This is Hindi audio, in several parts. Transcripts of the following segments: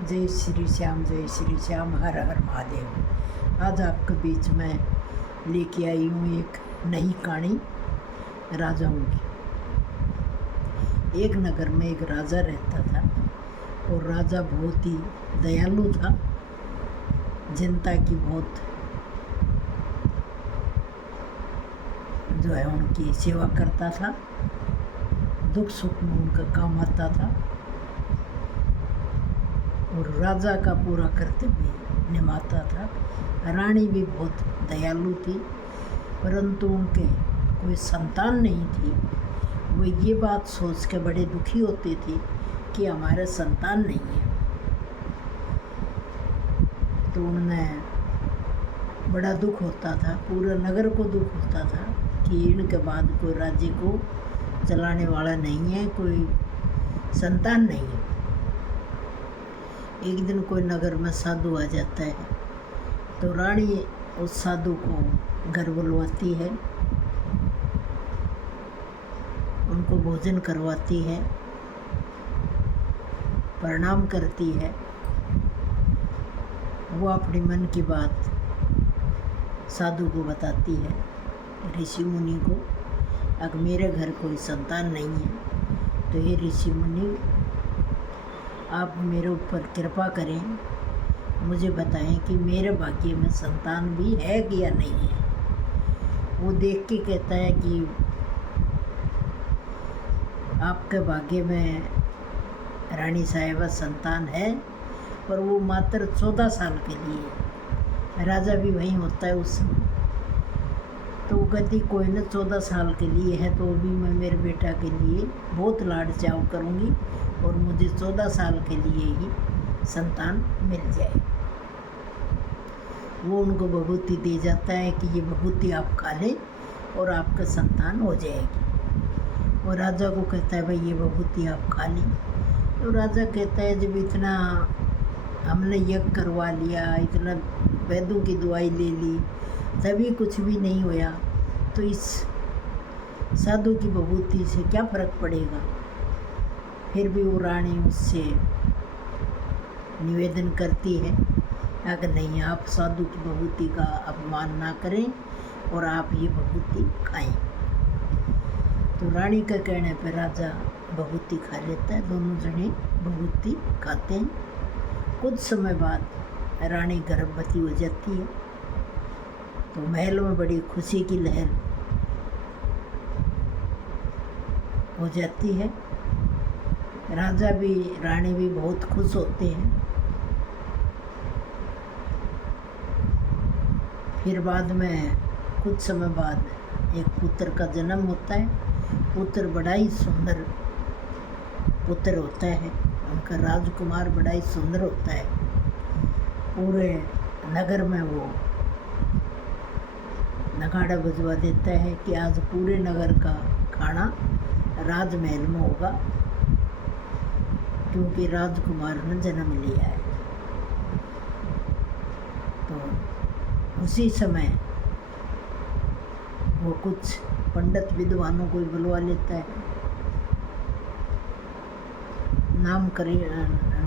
जय श्री श्याम, हर हर महादेव। आज आपके बीच में लेके आई हूँ एक नई कहानी राजाओं की। एक नगर में एक राजा रहता था और राजा बहुत ही दयालु था, जनता की बहुत जो है उनकी सेवा करता था, दुख सुख में उनका काम आता था और राजा का पूरा कर्तव्य निभाता था। रानी भी बहुत दयालु थी, परंतु उनके कोई संतान नहीं थी। वो ये बात सोच के बड़े दुखी होते थे कि हमारे संतान नहीं है। तो उन्हें बड़ा दुख होता था, पूरे नगर को दुख होता था कि इनके बाद कोई राज्य को चलाने वाला नहीं है, कोई संतान नहीं है। एक दिन कोई नगर में साधु आ जाता है, तो रानी उस साधु को घर बुलवाती है, उनको भोजन करवाती है, प्रणाम करती है। वो अपने मन की बात साधु को बताती है, ऋषि मुनि को। अगर मेरे घर कोई संतान नहीं है तो ये ऋषि मुनि आप मेरे ऊपर कृपा करें, मुझे बताएं कि मेरे भाग्य में संतान भी है कि या नहीं है। वो देख के कहता है कि आपके भाग्य में रानी साहिबा संतान है, पर वो मात्र 14 साल के लिए। राजा भी वहीं होता है उस समय। तो वो कहती कोई ना 14 साल के लिए है तो भी मैं मेरे बेटा के लिए बहुत लाड चाव करूँगी और मुझे 14 साल के लिए ही संतान मिल जाए। वो उनको भभूति दे जाता है कि ये भभूति आप खा लें और आपका संतान हो जाएगी। और राजा को कहता है भाई ये भभूति आप खा लें। तो राजा कहता है जब इतना हमने यज्ञ करवा लिया, इतना वैद्यों की दवाई ले ली, तभी कुछ भी नहीं होया, तो इस साधु की भभूति से क्या फर्क पड़ेगा। फिर भी वो रानी उससे निवेदन करती है, अगर नहीं आप साधु की भभूति का अपमान ना करें और आप ये भभूति खाएं। तो रानी के कहने पर राजा भभूति खा लेता है। दोनों जने भभूति खाते हैं। कुछ समय बाद रानी गर्भवती हो जाती है। तो महल में बड़ी खुशी की लहर हो जाती है। राजा भी रानी भी बहुत खुश होते हैं। फिर बाद में कुछ समय बाद एक पुत्र का जन्म होता है। पुत्र बड़ा ही सुंदर पुत्र होता है, उनका राजकुमार बड़ा ही सुंदर होता है। पूरे नगर में वो नगाड़ा बजवा देता है कि आज पूरे नगर का खाना राजमहल में होगा, क्योंकि राजकुमार ने जन्म लिया है। तो उसी समय वो कुछ पंडित विद्वानों को बुलवा लेता है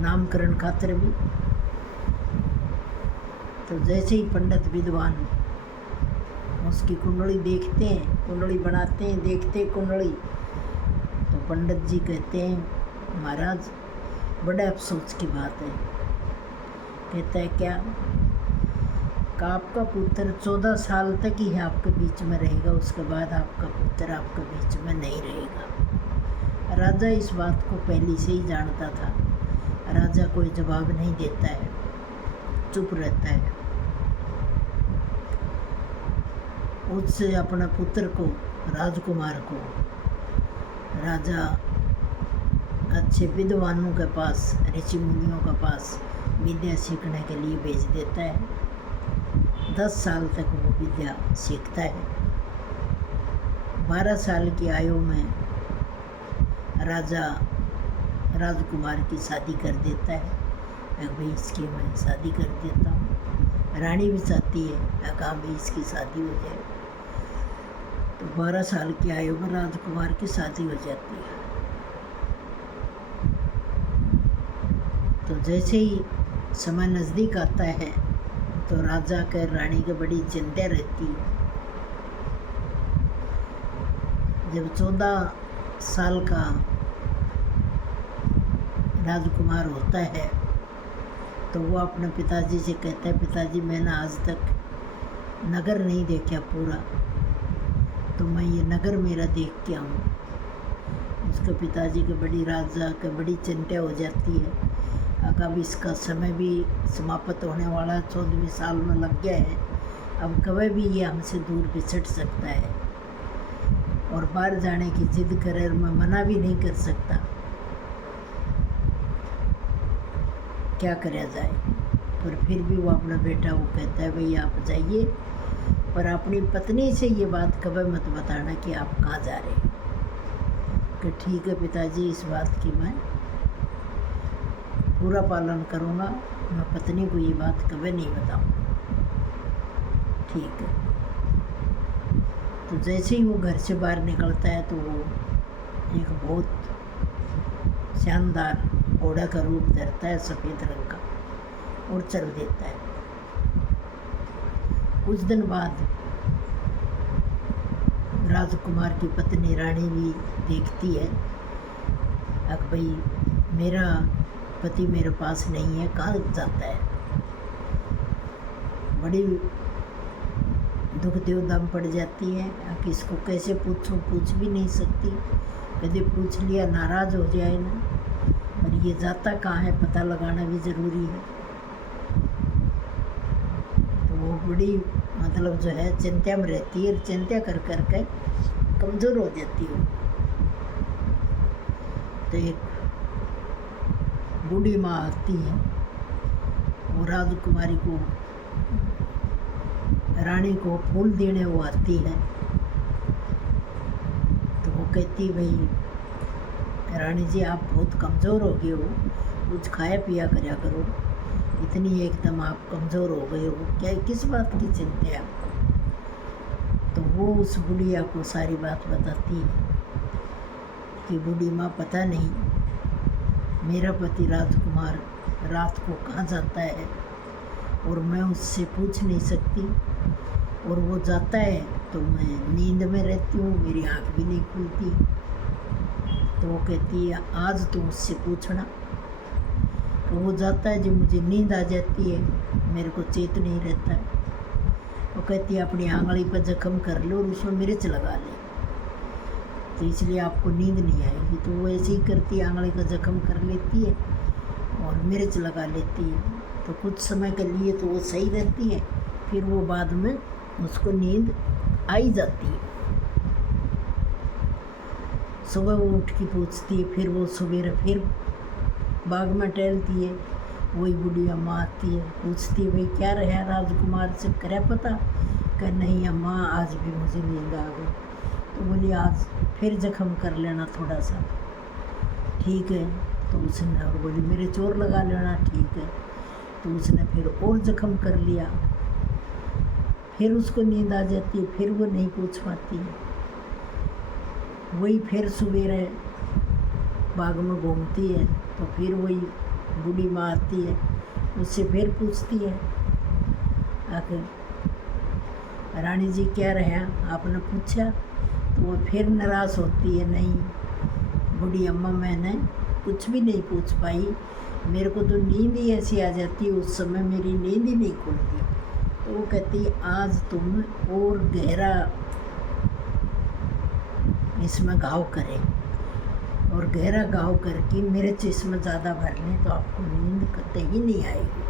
नामकरण खातिर भी। तो जैसे ही पंडित विद्वान उसकी कुंडली देखते हैं, कुंडली बनाते हैं, देखते कुंडली, तो पंडित जी कहते हैं महाराज बड़े अफसोस की बात है। कहता है क्या? का आपका पुत्र 14 साल तक ही आपके बीच में रहेगा, उसके बाद आपका पुत्र आपके बीच में नहीं रहेगा। राजा इस बात को पहले से ही जानता था। राजा कोई जवाब नहीं देता है, चुप रहता है। उससे अपने पुत्र को, राजकुमार को, राजा अच्छे विद्वानों के पास, ऋषि मुनियों के पास विद्या सीखने के लिए भेज देता है। 10 साल तक वो विद्या सीखता है। 12 साल की आयु में राजा राजकुमार की शादी कर देता है। भाई इसकी मैं शादी कर देता हूँ। रानी भी चाहती है कहाँ भी इसकी शादी हो जाए। तो 12 साल की आयु में राजकुमार की शादी हो जाती है। तो जैसे ही समय नज़दीक आता है तो राजा के रानी के बड़ी चिंता रहती है। जब 14 साल का राजकुमार होता है तो वो अपने पिताजी से कहता है, पिताजी मैंने आज तक नगर नहीं देखा पूरा, तो मैं ये नगर मेरा देख के आऊँ। उसके पिताजी के राजा के बड़ी चिंता हो जाती है। अब इसका समय भी समाप्त होने वाला, 14वें साल में लग गया है, अब कभी भी ये हमसे दूर बिछड़ सकता है और बाहर जाने की जिद करे, मैं मना भी नहीं कर सकता, क्या करा जाए। पर फिर भी वो अपना बेटा वो कहता है, भैया आप जाइए, पर अपनी पत्नी से ये बात कभी मत बताना कि आप कहाँ जा रहे हैं। कि ठीक है पिताजी, इस बात की मैं पूरा पालन करूँगा, मैं पत्नी को ये बात कभी नहीं बताऊँगा। ठीक है। तो जैसे ही वो घर से बाहर निकलता है तो वो एक बहुत शानदार घोड़ा का रूप धरता है, सफ़ेद रंग का, और चल देता है। कुछ दिन बाद राजकुमार की पत्नी रानी भी देखती है, अब भाई मेरा पति मेरे पास नहीं है, कहाँ जाता है। बड़ी दुख दम पड़ जाती है, अब इसको कैसे पूछूं, पूछ भी नहीं सकती, कभी पूछ लिया नाराज़ हो जाए ना, और ये जाता कहाँ है पता लगाना भी ज़रूरी है। तो वो बड़ी मतलब जो है चिंता में रहती है, चिंता कर कर के कमज़ोर हो जाती है। तो एक बूढ़ी माँ आती है, वो राजकुमारी को, रानी को फूल देने वो आती है। तो वो कहती, भाई रानी जी आप बहुत कमज़ोर हो गए हो, कुछ खाया पिया करया करो, इतनी एकदम आप कमज़ोर हो गए हो, क्या किस बात की चिंता है आपको। तो वो उस बुढ़िया को सारी बात बताती है कि बूढ़ी माँ पता नहीं मेरा पति राजकुमार रात को कहाँ जाता है और मैं उससे पूछ नहीं सकती, और वो जाता है तो मैं नींद में रहती हूँ, मेरी आँख भी नहीं खुलती। तो वो कहती है आज तो उससे पूछना। तो वो जाता है, जब मुझे नींद आ जाती है, मेरे को चेत नहीं रहता है, वो कहती है अपनी आंगली पर जख्म कर लो और उसमें मिर्च लगा ले, तो इसलिए आपको नींद नहीं आएगी। तो वो ऐसे ही करती है, आंगली का जख्म कर लेती है और मिर्च लगा लेती है। तो कुछ समय के लिए तो वो सही रहती है, फिर वो बाद में उसको नींद आई जाती है। सुबह वो उठ के पूछती है, फिर वो सवेरे फिर बाग में टहलती है, वही बूढ़ी अम्मा आती है, पूछती है भाई क्या रहा राजकुमार से, करे पता। कह नहीं अम्मा आज भी मुझे नींद आ गई। तो बोली आज फिर जख्म कर लेना थोड़ा सा। ठीक है। तो उसने, और बोली मेरे चोर लगा लेना। ठीक है। तो उसने फिर और जख्म कर लिया, फिर उसको नींद आ जाती है, फिर वो नहीं पूछ पाती है। वही फिर सवेरे बाग में घूमती है, तो फिर वही बूढ़ी माँ आती है, उससे फिर पूछती है आकर रानी जी क्या रहा आपने पूछा। तो वो फिर नाराज़ होती है, नहीं बूढ़ी अम्मा मैंने कुछ भी नहीं पूछ पाई, मेरे को तो नींद ही ऐसी आ जाती है, उस समय मेरी नींद ही नहीं खुलती। तो वो कहती आज तुम और गहरा इसमें घाव करें, और गहरा घाव करके मिर्च इसमें ज़्यादा भर लें तो आपको नींद कतई ही नहीं आएगी।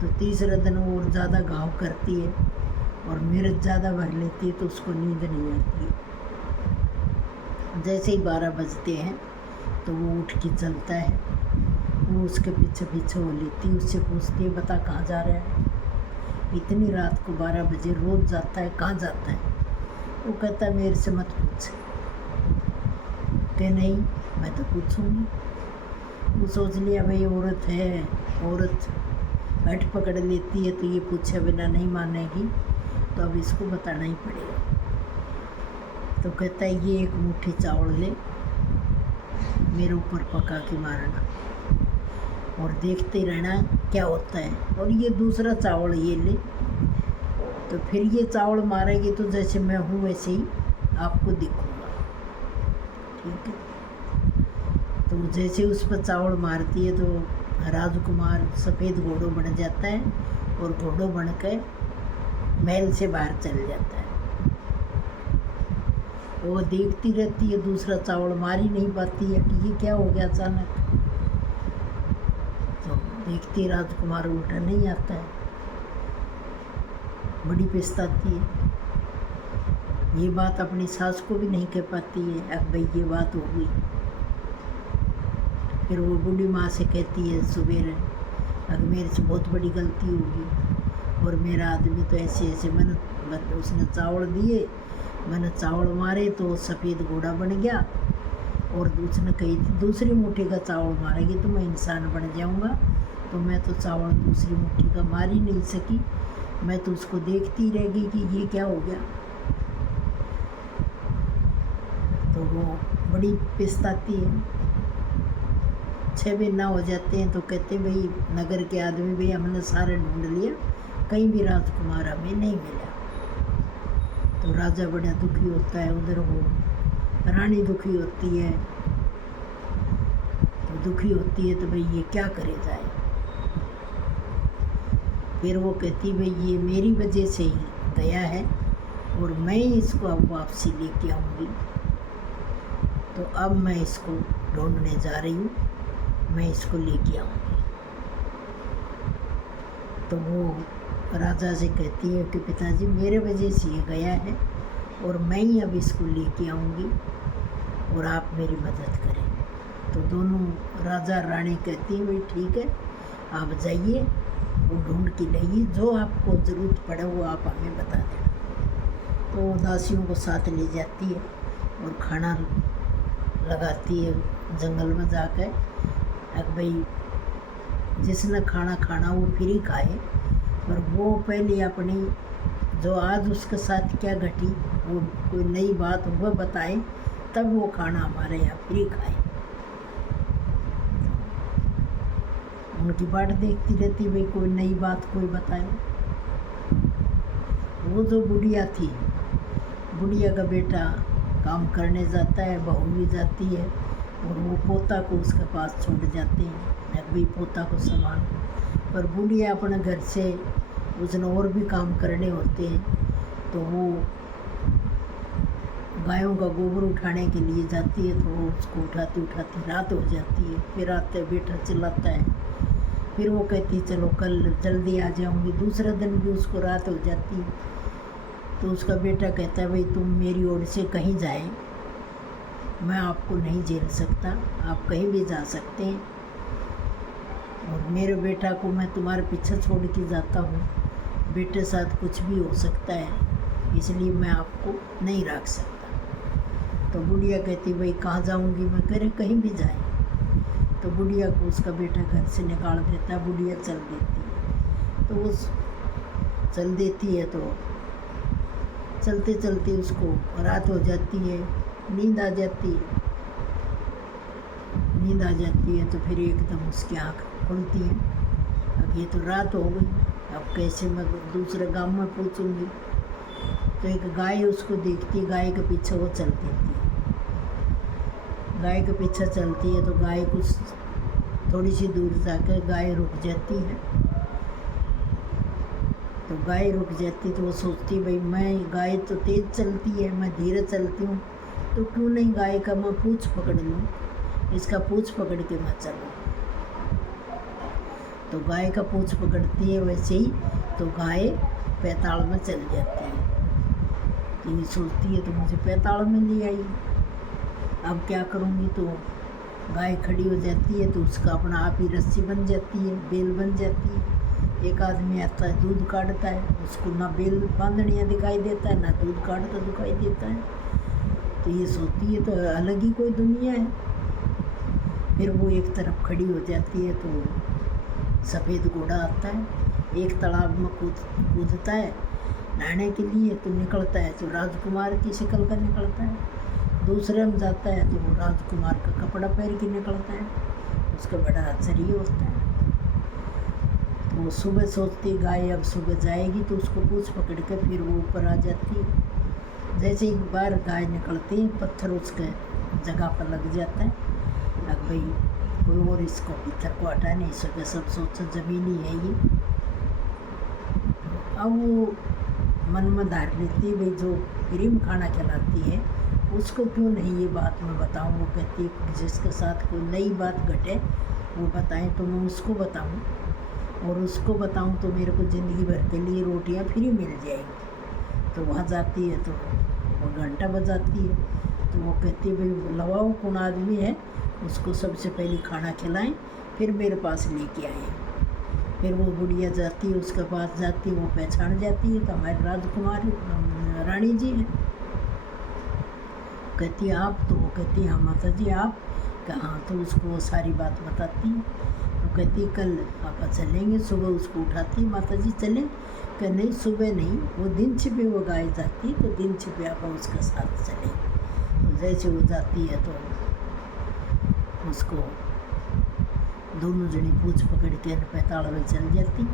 तो तीसरे दिन वो और ज़्यादा घाव करती है और मिर्च ज़्यादा भर लेती है, तो उसको नींद नहीं आती। जैसे ही 12 बजते हैं तो वो उठ के चलता है, वो उसके पीछे पीछे हो लेती, उससे पूछती है बता कहाँ जा रहा है, इतनी रात को 12 बजे रोज़ जाता है, कहाँ जाता है। वो कहता है मेरे से मत पूछ। कि नहीं मैं तो पूछूंगी। वो सोच लिया भाई औरत है, औरत हट पकड़ लेती है, तो ये पूछे बिना नहीं मानेगी, तो अब इसको बताना ही पड़ेगा। तो कहता है ये एक मुट्ठी चावल ले, मेरे ऊपर पका के मारना। और देखते रहना क्या होता है। और ये दूसरा चावल ये ले, तो फिर ये चावल मारेगी तो जैसे मैं हूँ वैसे ही आपको दिखूंगा, ठीक है। तो जैसे उस पर चावल मारती है तो राजकुमार सफ़ेद घोड़ों बन जाता है और घोड़ों बन के महल से बाहर चल जाता है। वो देखती रहती है, दूसरा चावल मार ही नहीं पाती है कि ये क्या हो गया अचानक। तो देखती राजकुमार उल्टा नहीं आता है, बड़ी पछताती है। ये बात अपनी सास को भी नहीं कह पाती है, अब भाई ये बात हो गई। फिर वो बूढ़ी माँ से कहती है सुबेरे, अगर मेरे से बहुत बड़ी गलती होगी और मेरा आदमी तो ऐसे ऐसे मैंने उसने चावल दिए, मैंने चावल मारे तो सफ़ेद घोड़ा बन गया, और उसने कही थी दूसरी मुट्ठी का चावल मारेगी तो मैं इंसान बन जाऊंगा। तो मैं तो चावल दूसरी मुट्ठी का मार ही नहीं सकी, मैं तो उसको देखती रह गई कि ये क्या हो गया। तो वो बड़ी पछताती है। 6 महीना हो जाते हैं तो कहते हैं भाई नगर के आदमी, भाई हमने सारे ढूंढ लिया, कहीं भी राजकुमार हमें नहीं मिला। तो राजा बड़ा दुखी होता है, उधर वो रानी दुखी होती है। तो दुखी होती है तो भाई ये क्या करे जाए। फिर वो कहती भाई ये मेरी वजह से ही गया है और मैं इसको अब वापसी लेके आऊँगी। तो अब मैं इसको ढूंढने जा रही हूँ, मैं इसको लेके आऊँगी। तो वो राजा से कहती है कि पिताजी मेरे वजह से ये गया है और मैं ही अब इसको लेके आऊँगी और आप मेरी मदद करें। तो दोनों राजा रानी कहती हैं भाई ठीक है, आप जाइए वो ढूंढ के लाइए, जो आपको ज़रूरत पड़े वो आप हमें बता देना। तो वो दासियों को साथ ले जाती है और खाना लगाती है जंगल में जाकर। अब भाई जिसने खाना खाना वो फिर ही खाए, पर वो पहले अपनी जो आज उसके साथ क्या घटी वो कोई नई बात वह बताए, तब वो खाना हमारे यहाँ फ्री खाए। उनकी बाट देखती रहती भाई कोई नई बात कोई बताए। वो जो बुढ़िया थी, बुढ़िया का बेटा काम करने जाता है, बहू भी जाती है और वो पोता को उसके पास छोड़ जाते हैं, भाई पोता को संभाल। पर बुढ़िया अपने घर से उसने और भी काम करने होते हैं, तो वो गायों का गोबर उठाने के लिए जाती है। तो वो उसको उठाती उठाती रात हो जाती है। फिर आते बेटा चिल्लाता है, फिर वो कहती चलो कल जल्दी आ जाऊंगी। दूसरे दिन भी उसको रात हो जाती है। तो उसका बेटा कहता है भाई तुम मेरी ओर से कहीं जाए, मैं आपको नहीं झेल सकता, आप कहीं भी जा सकते हैं और मेरे बेटा को मैं तुम्हारे पीछे छोड़ के जाता हूँ, बेटे साथ कुछ भी हो सकता है, इसलिए मैं आपको नहीं रख सकता। तो बुढ़िया कहती भाई कहाँ जाऊँगी मैं, करे कहीं भी जाए। तो बुढ़िया को उसका बेटा घर से निकाल देता है, बुढ़िया चल देती है। तो वो चल देती है, तो चलते चलते उसको रात हो जाती है, नींद आ जाती है। नींद आ जाती है तो फिर एकदम उसकी आँख खुलती है, अब ये तो रात हो गई, अब कैसे मैं दूसरे गांव में पहुंचूंगी। तो एक गाय उसको देखती, गाय के पीछे वो चल देती है। गाय के पीछे चलती है तो गाय कुछ थोड़ी सी दूर जाकर गाय रुक जाती है। तो गाय रुक जाती तो वो सोचती भाई मैं, गाय तो तेज़ चलती है, मैं धीरे चलती हूँ, तो क्यों नहीं गाय का मैं पूँछ पकड़ लूँ, इसका पूँछ पकड़ के मैं चलूँ। तो गाय का पूँछ पकड़ती है वैसे ही, तो गाय पैताल में चल जाती है। तो ये सोचती है तो मुझे पैताल में ले आई, अब क्या करूँगी। तो गाय खड़ी हो जाती है तो उसका अपना आप ही रस्सी बन जाती है, बेल बन जाती है। एक आदमी आता है दूध काटता है, उसको ना बेल बांधनिया दिखाई देता है ना दूध काटता दिखाई देता है। तो ये सोचती है तो अलग ही कोई दुनिया है। फिर वो एक तरफ खड़ी हो जाती है तो सफ़ेद घोड़ा आता है, एक तालाब में कूदता है नहाने के लिए, तो निकलता है तो राजकुमार की शक्ल का निकलता है। दूसरे में जाता है तो वो राजकुमार का कपड़ा पहन के निकलता है, उसका बड़ा आश्चर्य होता है। वो सुबह सोचती गाय अब सुबह जाएगी तो उसको पूछ पकड़ के फिर वो ऊपर आ जाती है। जैसे एक बार गाय निकलती है पत्थर उसके जगह पर लग जाता है, अब भाई कोई और इसको पत्थर को हटा नहीं सके, सब सोचा ज़मीन ही है ये। अब वो मन में धार लेती है भाई जो फ्री में खाना खिलाती है उसको क्यों नहीं ये बात मैं बताऊँ। वो कहती है जिसके साथ कोई नई बात घटे वो बताएं तो मैं उसको बताऊँ, और उसको बताऊँ तो मेरे को ज़िंदगी भर के लिए रोटियां फ्री मिल जाएंगी। तो वहाँ जाती है तो वो घंटा बजाती है, तो वो कहती है भाई लवाओ कौन आदमी है, उसको सबसे पहले खाना खिलाएं फिर मेरे पास लेके आए। फिर वो बुढ़िया जाती है उसके पास जाती है, वो पहचान जाती है तो हमारी राजकुमारी रानी जी है। कहती है आप, तो वो कहती है हाँ माता जी आप कहाँ, तो उसको वो सारी बात बताती है। तो कहती है कल पापा चलेंगे, सुबह उसको उठाती है माता जी चलें, कि नहीं सुबह नहीं, वो दिन छिपे वो गाय जाती तो दिन छिपे आप उसके साथ चलें। तो जैसे वो जाती है तो उसको दोनों जनी पूछ पकड़ के पैताल में चल जाती।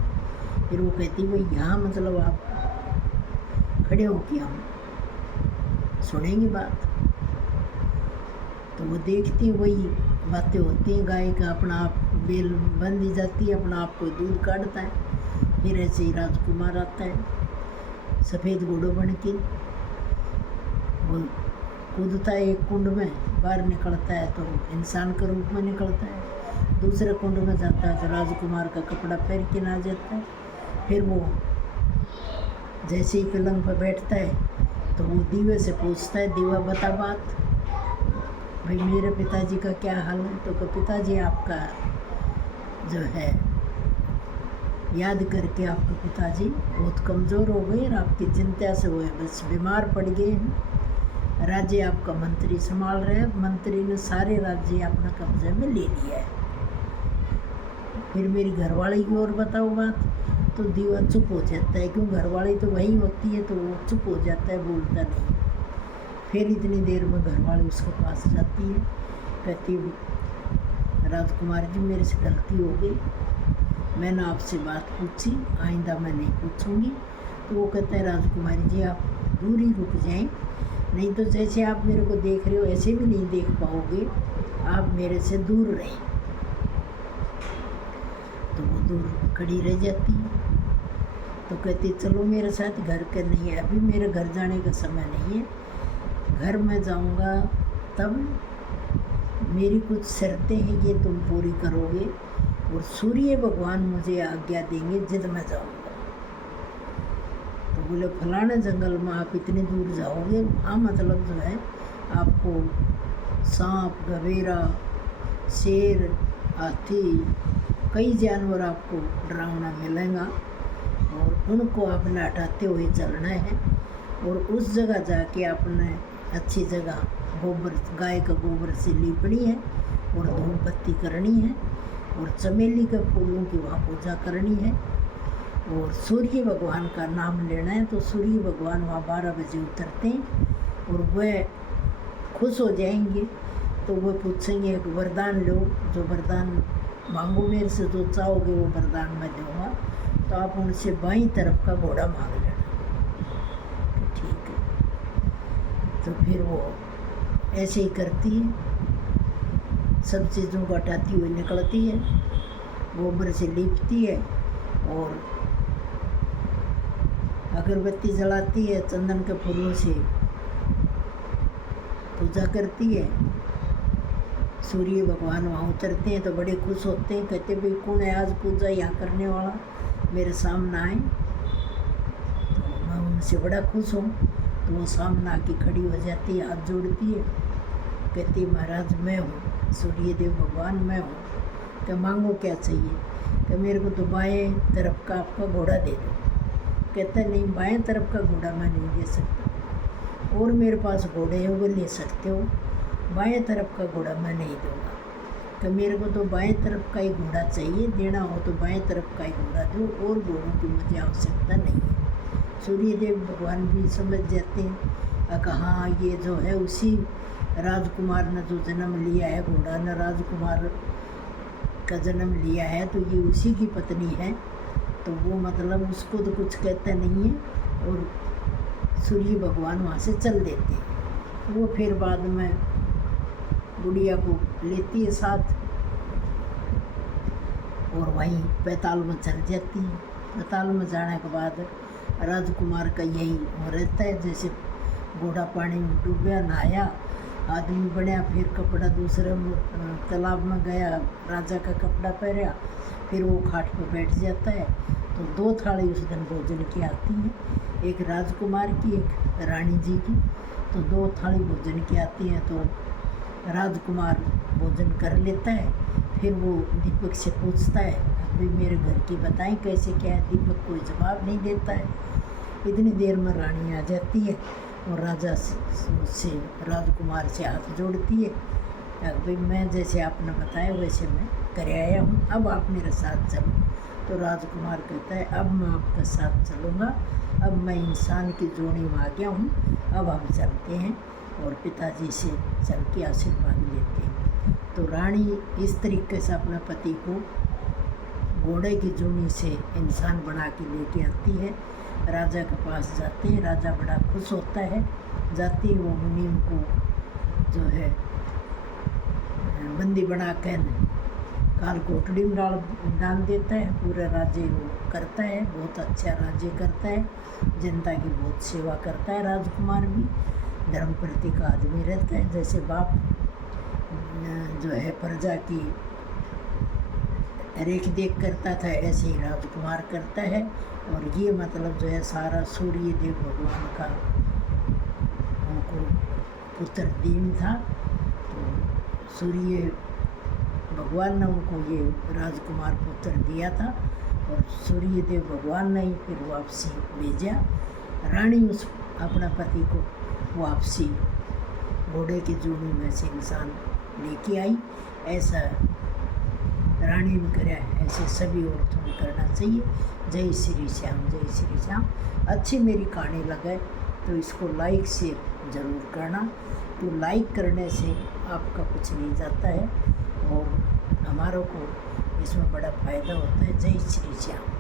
फिर वो कहती भाई यहाँ मतलब आप खड़े हो कि हम सुनेंगे बात। तो वो देखती वही बातें होती हैं, गाय का अपना आप बेल बंद ही जाती है, अपना आप कोई दूध काटता है। फिर ऐसे ही राजकुमार आता है सफ़ेद घोड़ो बन के, वो कूदता है एक कुंड में, बाहर निकलता है तो इंसान के रूप में निकलता है, दूसरे कुंड में जाता है तो राजकुमार का कपड़ा पहन के ना जाता है। फिर वो जैसे ही पलंग पर बैठता है तो वो दीवे से पूछता है दीवा बता बात भाई मेरे पिताजी का क्या हाल है। तो पिताजी आपका जो है याद करके आपके पिताजी बहुत कमज़ोर हो गए और आपकी चिंता से हुए बस बीमार पड़ गए हैं। राज्य आपका मंत्री संभाल रहे हैं, मंत्री ने सारे राज्य अपना कब्जे में ले लिया है। फिर मेरी घरवाली की ओर बताओ बात। तो दीवा चुप हो जाता है, क्यों घरवाली तो वही होती है, तो वो चुप हो जाता है, बोलता नहीं। फिर इतनी देर में घरवाली उसके पास जाती है, कहती राजकुमार जी मेरे से गलती हो गई, मैंने आपसे बात पूछी, आइंदा मैं नहीं पूछूंगी। तो वो कहता है राजकुमारी जी आप दूर ही रुक जाएं, नहीं तो जैसे आप मेरे को देख रहे हो ऐसे भी नहीं देख पाओगे, आप मेरे से दूर रहें। तो वो दूर खड़ी रह जाती है। तो कहती चलो मेरे साथ घर के नहीं है, अभी मेरे घर जाने का समय नहीं है, घर में जाऊंगा तब मेरी कुछ शर्तें हैं ये तुम पूरी करोगे और सूर्य भगवान मुझे आज्ञा देंगे जिद में जाऊंगा। तो बोले फलाने जंगल में आप इतनी दूर जाओगे, वहाँ मतलब जो है आपको सांप गवेरा शेर हाथी कई जानवर आपको डरावना मिलेगा और उनको आपने हटाते हुए चलना है। और उस जगह जाके आपने अच्छी जगह गोबर गाय का गोबर से लीपनी है और धूप बत्ती करनी है और चमेली के फूलों की वहाँ पूजा करनी है और सूर्य भगवान का नाम लेना है। तो सूर्य भगवान वहाँ 12 बजे उतरते हैं और वह खुश हो जाएंगे। तो वह पूछेंगे एक वरदान लो, जो वरदान मांगो मेरे से जो चाहोगे वो वरदान मैं दूँगा। तो आप उनसे बाईं तरफ का घोड़ा मांग लेना। ठीक है, तो फिर वो ऐसे ही करती है, सब चीज़ों को हटाती हुई निकलती है, गोबर से लीपती है और अगरबत्ती जलाती है, चंदन के फूलों से पूजा करती है। सूर्य भगवान वहाँ उतरते हैं तो बड़े खुश होते हैं, कहते भाई कौन है आज पूजा यहाँ करने वाला, मेरे सामने आए। तो मैं उनसे बड़ा खुश हूँ। तो वो सामने आके खड़ी हो जाती है, हाथ जोड़ती है, कहती महाराज मैं हूँ सूर्य देव भगवान, मैं हूँ, क्या मांगो क्या चाहिए। कि मेरे को तो बाएं तरफ का आपका घोड़ा दे दो। कहता नहीं बाएं तरफ का घोड़ा मैं नहीं दे सकता, और मेरे पास घोड़े हैं वो ले सकते हो, बाएं तरफ का घोड़ा मैं नहीं दूँगा। कि मेरे को तो बाएं तरफ का ही घोड़ा चाहिए, देना हो तो बाएं तरफ का ही घोड़ा दो, और घोड़ों की मुझे आवश्यकता नहीं है। सूर्यदेव भगवान भी समझ जाते हैं, हाँ ये जो है उसी राजकुमार ने जो जन्म लिया है, घोड़ा ने राजकुमार का जन्म लिया है, तो ये उसी की पत्नी है। तो वो मतलब उसको तो कुछ कहते नहीं है, और सूर्य भगवान वहाँ से चल देते हैं। वो फिर बाद में गुड़िया को लेती है साथ, और वहीं पैताल में चल जाती है। पैताल में जाने के बाद राजकुमार का यही वो रहता है, जैसे घोड़ा पानी में डूबा, नहाया, आदमी बनया, फिर कपड़ा दूसरे तालाब में गया, राजा का कपड़ा पहना, फिर वो खाट पर बैठ जाता है। तो 2 थाली उस दिन भोजन की आती हैं, एक राजकुमार की, एक रानी जी की। तो 2 थाली भोजन की आती हैं। तो राजकुमार भोजन कर लेता है, फिर वो दीपक से पूछता है, अभी मेरे घर की बताएं कैसे क्या है। दीपक कोई जवाब नहीं देता है। इतनी देर में रानी आ जाती है और राजा से राजकुमार से हाथ जोड़ती है, भाई मैं जैसे आपने बताया वैसे मैं कर आया हूँ, अब आप मेरे साथ चलो। तो राजकुमार कहता है, अब मैं आपके साथ चलूँगा, अब मैं इंसान की जोड़ी में आ गया हूँ, अब हम चलते हैं और पिताजी से चल के आशीर्वाद लेते हैं। तो रानी इस तरीके से अपने पति को घोड़े की जोड़ी से इंसान बना के लेके आती है। राजा के पास जाते हैं, राजा बड़ा खुश होता है। जाते ही वो मुनीम को जो है बंदी बना कर काल कोठड़ी में डाल देता है। पूरा राज्य वो करता है, बहुत अच्छा राज्य करता है, जनता की बहुत सेवा करता है। राजकुमार भी धर्म प्रति का आदमी रहता है, जैसे बाप जो है प्रजा की रेख देख करता था, ऐसे ही राजकुमार करता है। और ये मतलब जो है सारा सूर्य देव भगवान का उनको पुत्र दीन था। तो सूर्य भगवान ने उनको ये राजकुमार पुत्र दिया था, और सूर्य देव भगवान ने ही फिर वापसी भेजा। रानी उस अपना पति को वापसी घोड़े की जोड़ी में से इंसान लेके आई। ऐसा रानी ने करा, ऐसे सभी औरतों को करना चाहिए। जय श्री श्याम, जय श्री श्याम। अच्छी मेरी कहानी लगे तो इसको लाइक शेयर ज़रूर करना। तो लाइक करने से आपका कुछ नहीं जाता है और हमारों को इसमें बड़ा फ़ायदा होता है। जय श्री श्याम।